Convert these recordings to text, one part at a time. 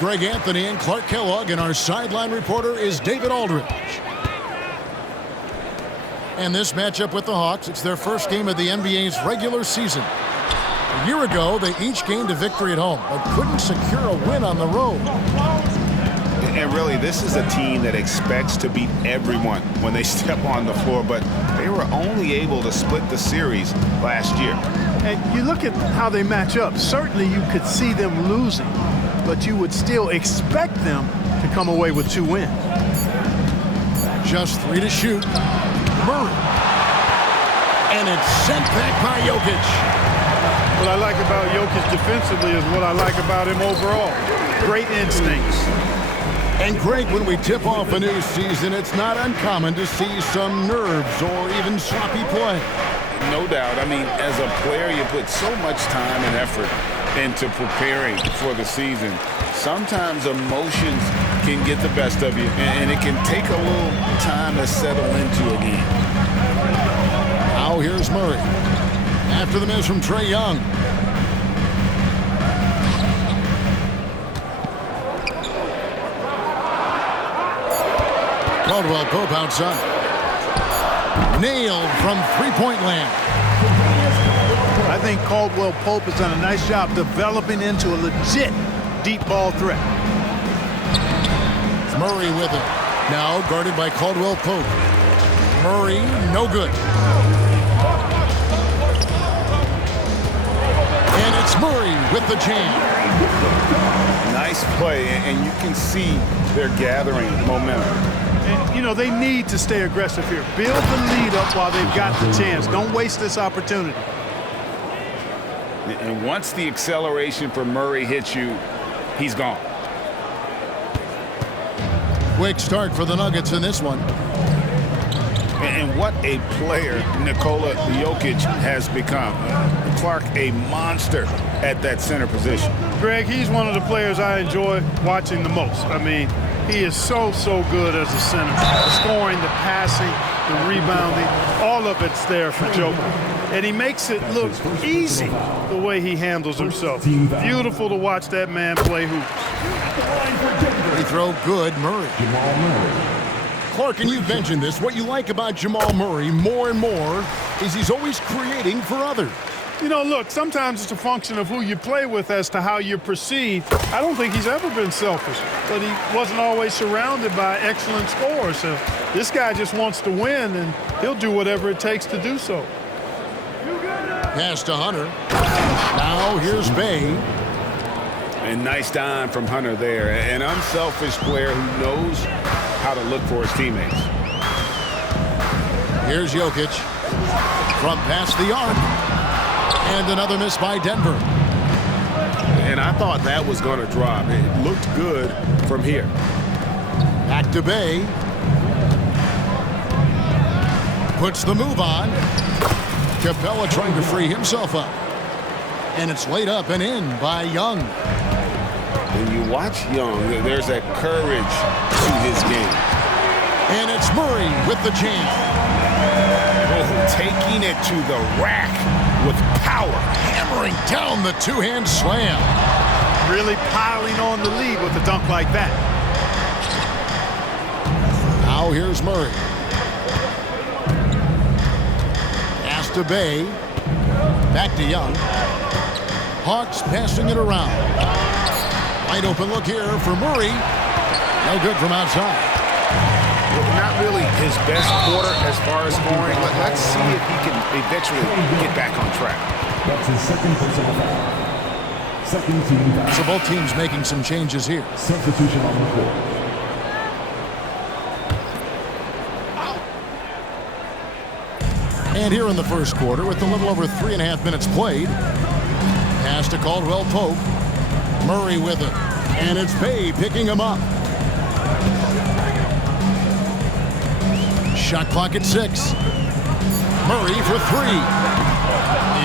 Greg Anthony and Clark Kellogg, and our sideline reporter is David Aldridge. And this matchup with the Hawks, it's their first game of the NBA's regular season. A year ago, they each gained a victory at home, but couldn't secure a win on the road. And really, this is a team that expects to beat everyone when they step on the floor, but they were only able to split the series last year. And you look at how they match up. Certainly you could see them losing, but you would still expect them to come away with 2 wins. Just 3 to shoot. Murray. And it's sent back by Jokic. What I like about Jokic defensively is what I like about him overall. Great instincts. And Greg, when we tip off a new season, it's not uncommon to see some nerves or even sloppy play. No doubt. I mean, as a player, you put so much time and effort into preparing for the season. Sometimes emotions can get the best of you, and it can take a little time to settle into a game. Now here's Murray. After the miss from Trae Young. Caldwell Pope outside. Nailed from three-point land. I think Caldwell Pope has done a nice job developing into a legit deep ball threat. Murray with it. Now guarded by Caldwell Pope. Murray, no good. And it's Murray with the jam. Nice play, and you can see they're gathering momentum. And, you know, they need to stay aggressive here. Build the lead up while they've got the chance. Don't waste this opportunity. And once the acceleration for Murray hits you, he's gone. Quick start for the Nuggets in this one. And what a player Nikola Jokic has become. Clark, a monster at that center position. Greg, he's one of the players I enjoy watching the most. I mean, he is so good as a center. The scoring, the passing, the rebounding, all of it's there for Joker. And he makes it look easy the way he handles himself. Beautiful to watch that man play hoops. Free throw good, Murray. Clark, and you've mentioned this, what you like about Jamal Murray more and more is he's always creating for others. You know, look, sometimes it's a function of who you play with as to how you're perceived. I don't think he's ever been selfish, but he wasn't always surrounded by excellent scorers. So this guy just wants to win, and he'll do whatever it takes to do so. Pass to Hunter. Now here's Bay. And nice dime from Hunter there. An unselfish player who knows how to look for his teammates. Here's Jokic. From past the arc. And another miss by Denver. And I thought that was going to drop. It looked good from here. Back to Bay. Puts the move on. Capella trying to free himself up. And it's laid up and in by Young. When you watch Young, there's that courage to his game. And it's Murray with the jam. Oh, taking it to the rack with power. Hammering down the two-hand slam. Really piling on the lead with a dunk like that. Now here's Murray. Pass to Bay. Back to Young. Hawks passing it around. Wide open look here for Murray. No good from outside. Not really his best quarter as far as scoring, but let's see if he can eventually get back on track. That's his second personal foul. Second team foul. So both teams making some changes here. Substitution on the court. And here in the first quarter, with a little over 3.5 minutes played, pass to Caldwell Pope. Murray with it. And it's Bay picking him up. Shot clock at 6. Murray for 3.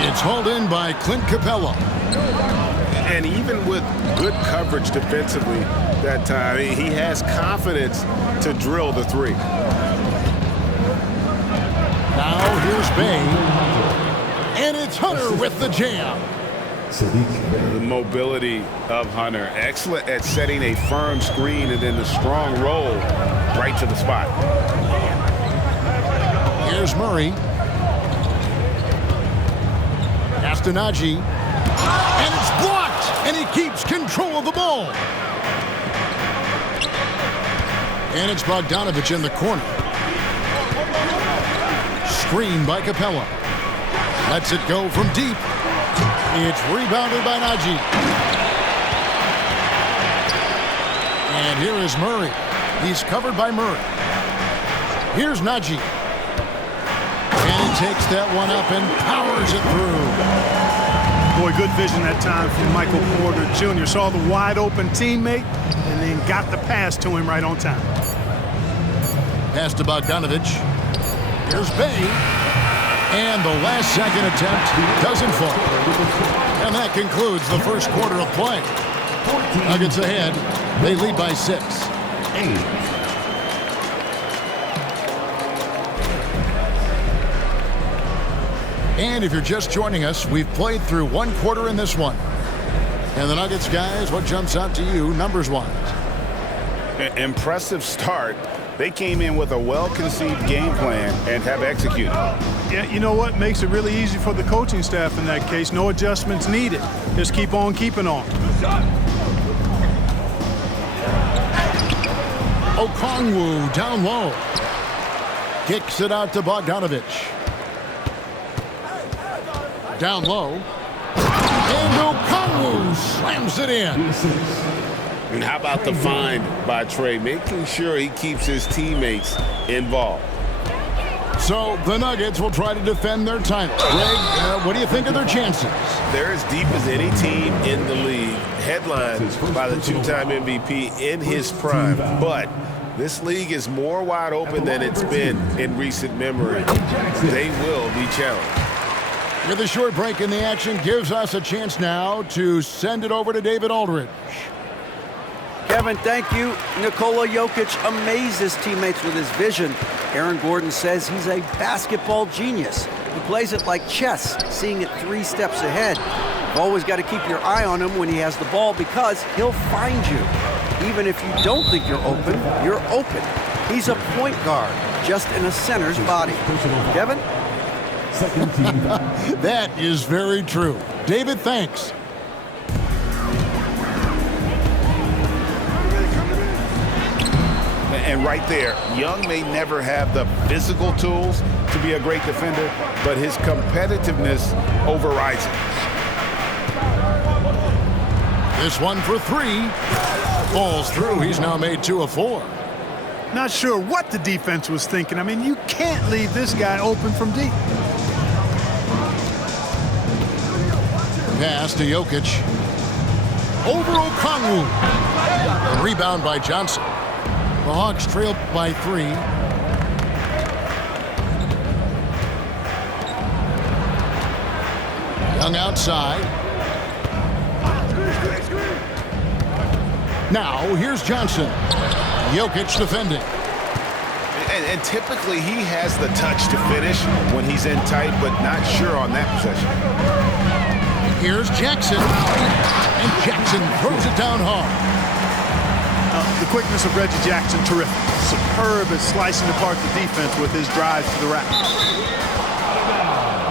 It's hauled in by Clint Capella. And even with good coverage defensively that time, he has confidence to drill the 3. Now here's Bay. And it's Hunter with the jam. Sadiq Bey. The mobility of Hunter. Excellent at setting a firm screen and then the strong roll right to the spot. Here's Murray. Castanagi. And it's blocked. And he keeps control of the ball. And it's Bogdanovich in the corner. Screen by Capella. Lets it go from deep. It's rebounded by Nagy. And here is Murray. He's covered by Murray. Here's Nagy. And he takes that one up and powers it through. Boy, good vision that time from Michael Porter Jr. Saw the wide open teammate and then got the pass to him right on time. Pass to Bogdanovich. Here's Bey. And the last second attempt doesn't fall. And that concludes the first quarter of play. Nuggets ahead. They lead by 6. And if you're just joining us, we've played through one quarter in this one. And the Nuggets, guys, what jumps out to you numbers-wise? Impressive start. They came in with a well-conceived game plan and have executed. Yeah, you know what? Makes it really easy for the coaching staff in that case. No adjustments needed. Just keep on keeping on. Okongwu down low. Kicks it out to Bogdanovich. Down low. And Okongwu slams it in. And how about the find by Trey, making sure he keeps his teammates involved. So the Nuggets will try to defend their title. Greg, what do you think of their chances? They're as deep as any team in the league, headlined by the two-time MVP in his prime. But this league is more wide open than it's been in recent memory. They will be challenged. With a short break in the action, gives us a chance now to send it over to David Aldridge. Kevin, thank you. Nikola Jokic amazes teammates with his vision. Aaron Gordon says he's a basketball genius. He plays it like chess, seeing it 3 steps ahead. You've always got to keep your eye on him when he has the ball because he'll find you. Even if you don't think you're open, you're open. He's a point guard, just in a center's body. Kevin? Second team. That is very true. David, thanks. And right there, Young may never have the physical tools to be a great defender, but his competitiveness overrides it. This one for 3. Falls through. He's now made 2 of 4. Not sure what the defense was thinking. I mean, you can't leave this guy open from deep. Pass to Jokic. Over Okongwu. Rebound by Johnson. The Hawks trail by 3. Young outside. Now, here's Johnson. Jokic defending. And typically he has the touch to finish when he's in tight, but not sure on that possession. Here's Jackson. And Jackson throws it down hard. The quickness of Reggie Jackson, terrific. Superb at slicing apart the defense with his drive to the rack.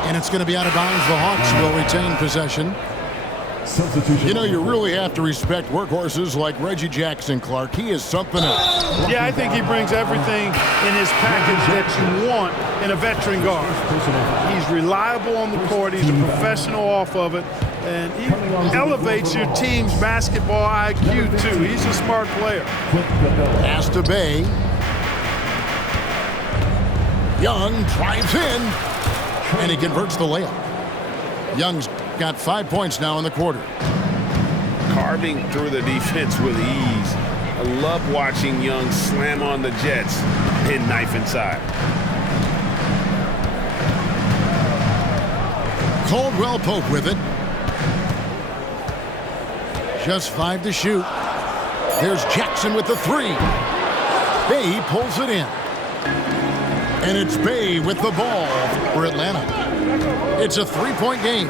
And it's going to be out of bounds. The Hawks will retain possession. Substitution. You know, you really have to respect workhorses like Reggie Jackson, Clark. He is something else. Yeah, I think he brings everything in his package that you want in a veteran guard. He's reliable on the court. He's a professional off of it. And he elevates your team's basketball IQ, too. He's a smart player. Pass to Bey. Young drives in. And he converts the layup. Young's got 5 points now in the quarter. Carving through the defense with ease. I love watching Young slam on the Jets, hit knife inside. Caldwell Pope with it. Just 5 to shoot. Here's Jackson with the 3. Bey pulls it in. And it's Bey with the ball for Atlanta. It's a 3-point game.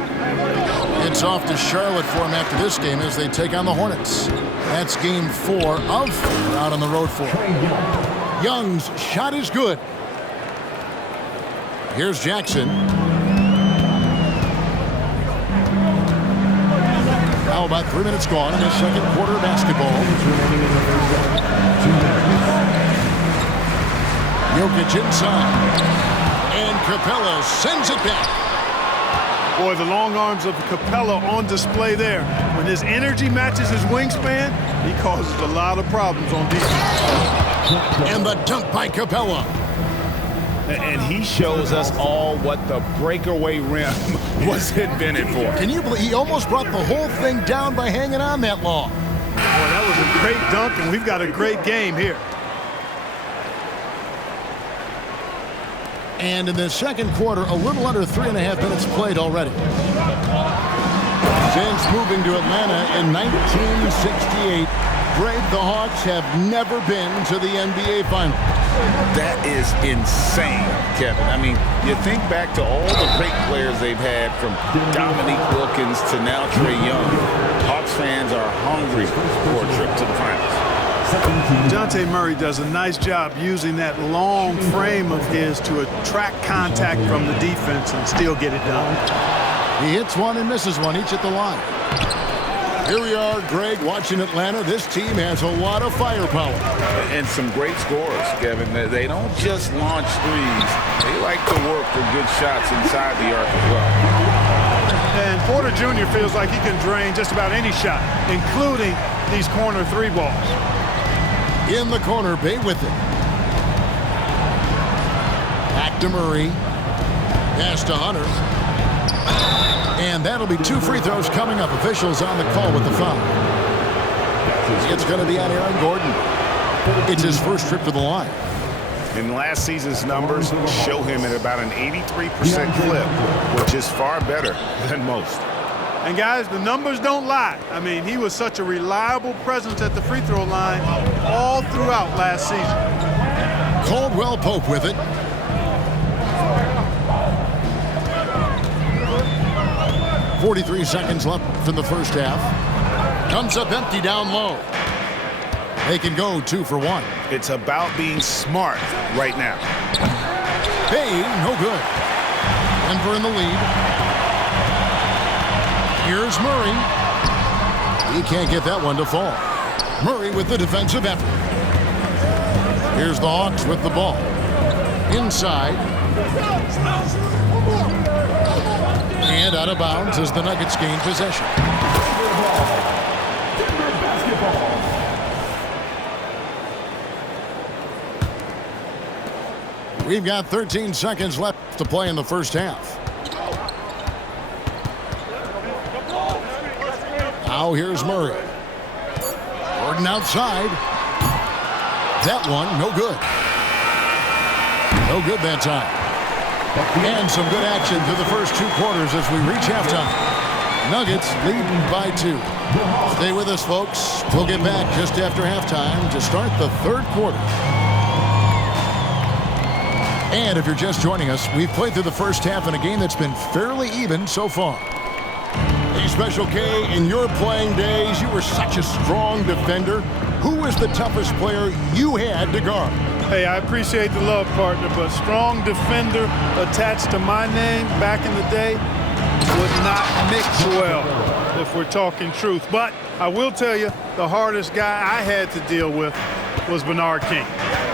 It's off to Charlotte for him after this game as they take on the Hornets. That's game 4 of 4 out on the road for him. Young's shot is good. Here's Jackson. Now about 3 minutes gone in the second quarter of basketball. Jokic inside. And Capella sends it back. Boy, the long arms of Capella on display there. When his energy matches his wingspan, he causes a lot of problems on defense. And the dunk by Capella. And he shows us all what the breakaway rim was invented for. Can you believe he almost brought the whole thing down by hanging on that long? Boy, that was a great dunk, and we've got a great game here. And in the second quarter, a little under 3.5 minutes played already. Since moving to Atlanta in 1968, Greg, the Hawks have never been to the NBA Finals. That is insane, Kevin. I mean, you think back to all the great players they've had, from Dominique Wilkins to now Trae Young. Hawks fans are hungry for a trip to the finals. Dejounte Murray does a nice job using that long frame of his to attract contact from the defense and still get it done. He hits one and misses one, each at the line. Here we are, Greg, watching Atlanta. This team has a lot of firepower. And some great scorers, Kevin. They don't just launch threes. They like to work for good shots inside the arc as well. And Porter Jr. feels like he can drain just about any shot, including these corner 3 balls. In the corner, Bay with it. Back to Murray. Pass to Hunter. And that'll be 2 free throws coming up. Officials on the call with the foul. It's going to be on Aaron Gordon. It's his first trip to the line. And last season's numbers show him at about an 83% clip, which is far better than most. And guys, the numbers don't lie. I mean, he was such a reliable presence at the free throw line all throughout last season. Caldwell Pope with it. .43 seconds left in the first half. Comes up empty down low. They can go 2 for 1. It's about being smart right now. Bay, no good. Denver in the lead. Here's Murray. He can't get that one to fall. Murray with the defensive effort. Here's the Hawks with the ball. Inside. And out of bounds as the Nuggets gain possession. We've got 13 seconds left to play in the first half. Now here's Murray. Gordon outside. That one, no good. No good that time. And some good action through the first 2 quarters as we reach halftime. Nuggets leading by 2. Stay with us, folks. We'll get back just after halftime to start the third quarter. And if you're just joining us, we've played through the first half in a game that's been fairly even so far. Hey, Special K, in your playing days, you were such a strong defender. Who was the toughest player you had to guard? Hey, I appreciate the love, partner, but strong defender attached to my name back in the day would not mix well, if we're talking truth. But I will tell you, the hardest guy I had to deal with was Bernard King.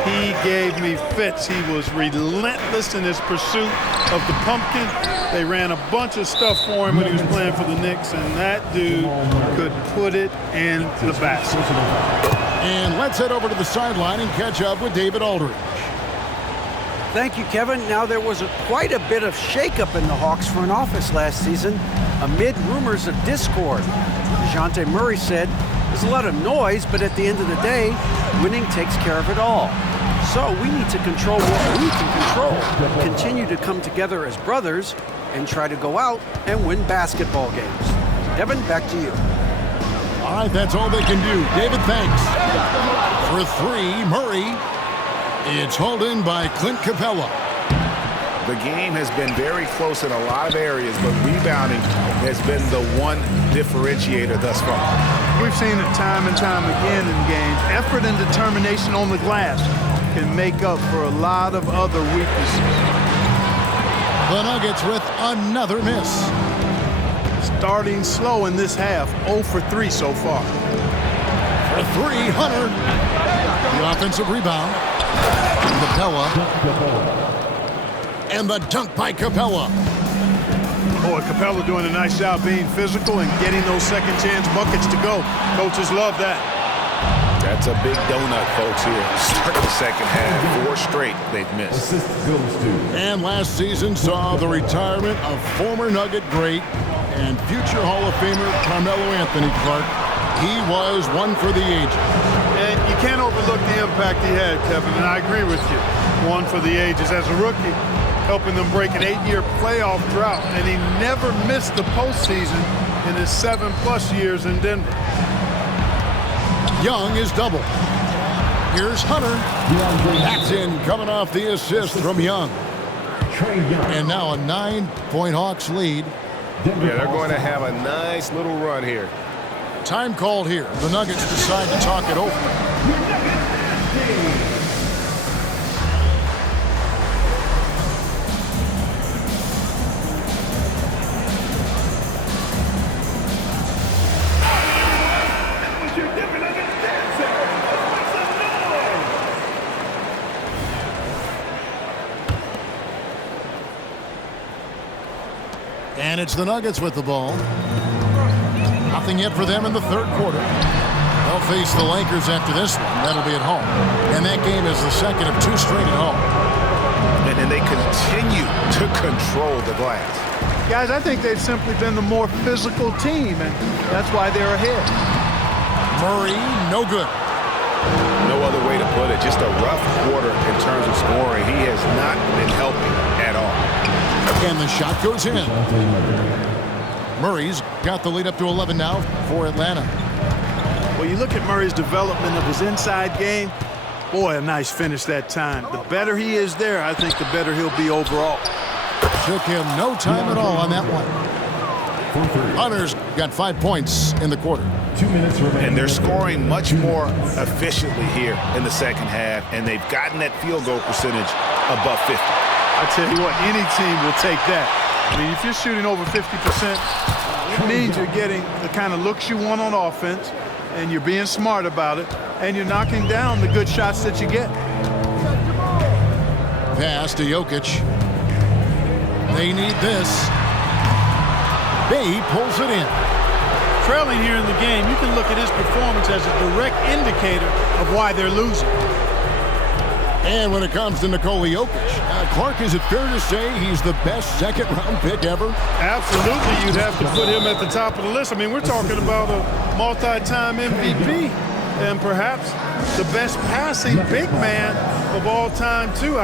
He gave me fits. He was relentless in his pursuit of the pumpkin. They ran a bunch of stuff for him when he was playing for the Knicks, and that dude could put it in the basket. And let's head over to the sideline and catch up with David Aldridge. Thank you, Kevin. Now, there was quite a bit of shakeup in the Hawks front office last season amid rumors of discord. Dejounte Murray said, "There's a lot of noise, but at the end of the day, winning takes care of it all. So we need to control what we can control, continue to come together as brothers, and try to go out and win basketball games." Devin, back to you. All right, that's all they can do. David, thanks. For 3, Murray. It's hauled in by Clint Capella. The game has been very close in a lot of areas, but rebounding has been the one differentiator thus far. We've seen it time and time again in games. Effort and determination on the glass can make up for a lot of other weaknesses. The Nuggets with another miss. Starting slow in this half, 0 for 3 so far. For 3, Hunter. The offensive rebound. Capella. And the dunk by Capella. Boy, Capella doing a nice job being physical and getting those second chance buckets to go. Coaches love that. That's a big donut, folks, here. Start the second half. 4 straight they've missed. Assist goes to. And last season saw the retirement of former Nugget great and future Hall of Famer Carmelo Anthony Clark. He was one for the ages. And you can't overlook the impact he had, Kevin, and I agree with you. One for the ages. As a rookie, helping them break an 8-year playoff drought, and he never missed the postseason in his 7+ years in Denver. Young is double. Here's Hunter. That's in, coming off the assist from Young. And now a 9-point Hawks lead. Yeah, they're going to have a nice little run here. Time called here. The Nuggets decide to talk it over. And it's the Nuggets with the ball. Nothing yet for them in the third quarter. They'll face the Lakers after this one. That'll be at home. And that game is the second of 2 straight at home. And they continue to control the glass. Guys, I think they've simply been the more physical team, and that's why they're ahead. Murray, no good. No other way to put it. Just a rough quarter in terms of scoring. He has not been helping at all. And the shot goes in. Murray's got the lead up to 11 now for Atlanta. Well, you look at Murray's development of his inside game. Boy, a nice finish that time. The better he is there, I think the better he'll be overall. Took him no time at all on that one. Hunter's got 5 points in the quarter. 2 minutes remaining. And they're scoring much more efficiently here in the second half, and they've gotten that field goal percentage above 50. I tell you what, any team will take that. I mean, if you're shooting over 50%, it means you're getting the kind of looks you want on offense, and you're being smart about it, and you're knocking down the good shots that you get. Pass to Jokic. They need this. Bay pulls it in. Trailing here in the game, you can look at his performance as a direct indicator of why they're losing. And when it comes to Nikola Jokic, Clark, is it fair to say he's the best second-round pick ever? Absolutely, you'd have to put him at the top of the list. I mean, we're talking about a multi-time MVP and perhaps the best passing big man of all time, too.